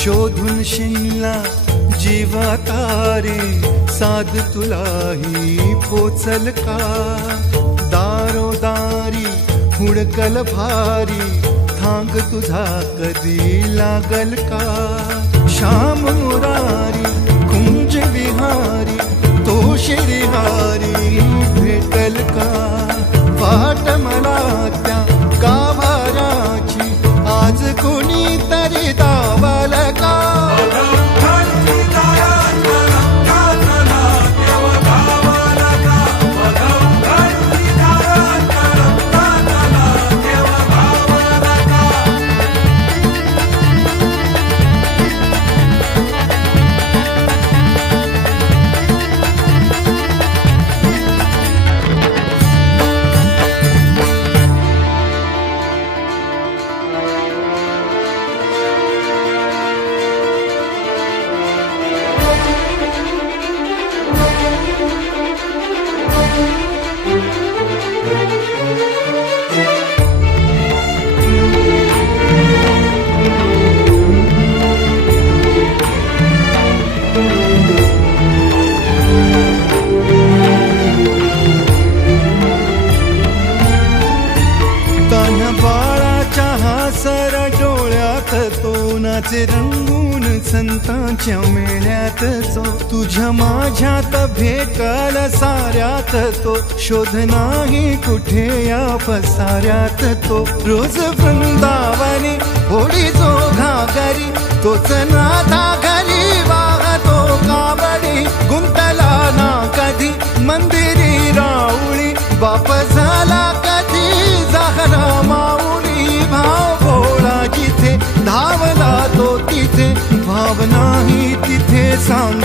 शोधून शिनला जीवा तारे, साध तुलाही पोचल का? दारोदारी हुडकल भारी, थांग तुझा कधी लागल का? श्याम मुरारी कुंज विहारी, तो श्रीहारी भेटल का? वाट मला त्या गाभाराची, आज कोणी तरी दावाल का? सर डोळ्यात तो नाचे रंगून संतांच्या मेळ्यात जो, तुझ्या माझ्यात भेटल साऱ्यात तो, शोध नाही कुठे या पसाऱ्यात तो. रोज वृंदावनी होडी जो घागरी, तोच नाथा घरी वाहतो कावडी. गुंतला ना कधी मंदिरी राऊळी, बाप झाला कधी जाहरा माऊली. भाव भोळा जिथे धावला तो तिथे, भाव नाही तिथे सांग